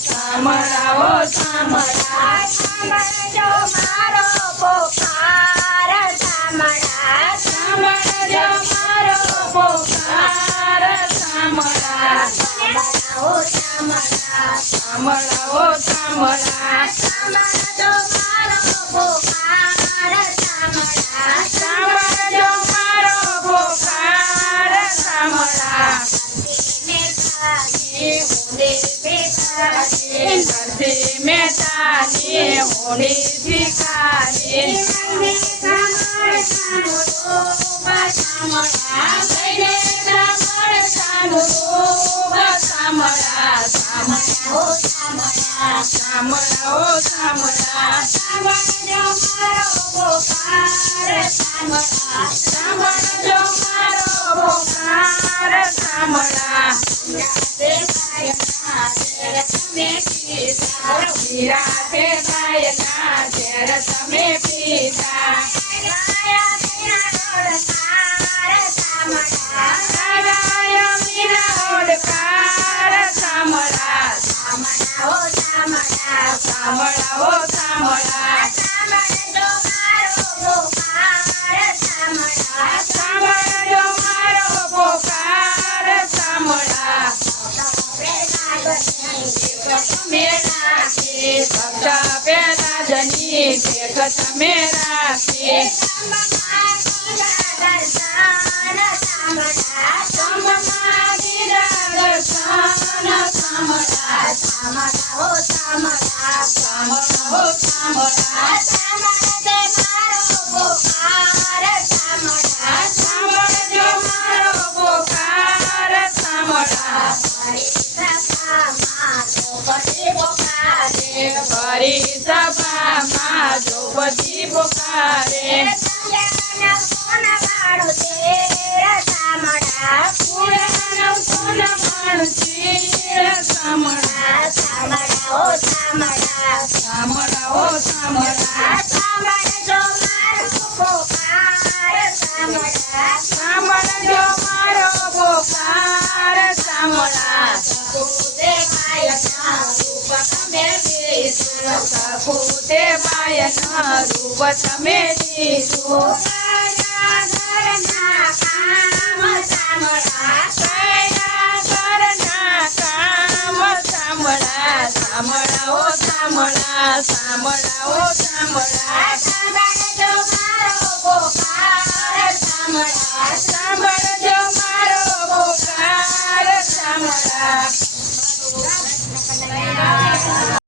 સાંભળાવો સાંભળા સાંભળજો મારો પોકાર સાંભળજો મારો પોકાર સાંભળાવો સાંભળા સાંભળાવો સાંભળા સાંભળજો મારો પોકાર સાંભળજો મારો પોકાર સાંભળા નરસિંહ મહેતાની હોડી સ્વીકારી સાંભળાવો સાંભળા સાંભળજો મારો પોકાર સાંભળજો મારો પોકાર સાંભળા વિરાતે ગાયના ઝેર તમે પીધા સાંભળાવો સાંભળા સાંભળજો મારો પોકાર સાંભળા ભક્ત પેલા જની ભેગ તમે રાખી સાંભળજો મારો પોકાર સાંભળા ફરી સભામાં દ્રૌપદી પોકારે સાંભળાવો સાંભળા સાંભળજો મારો પોકાર સાંભળા સકુતે બાયના રૂપ તમે દીધું ઘરના કામ સાંભળા સાંભળાવો સાંભળા સાંભળાવો સાંભળા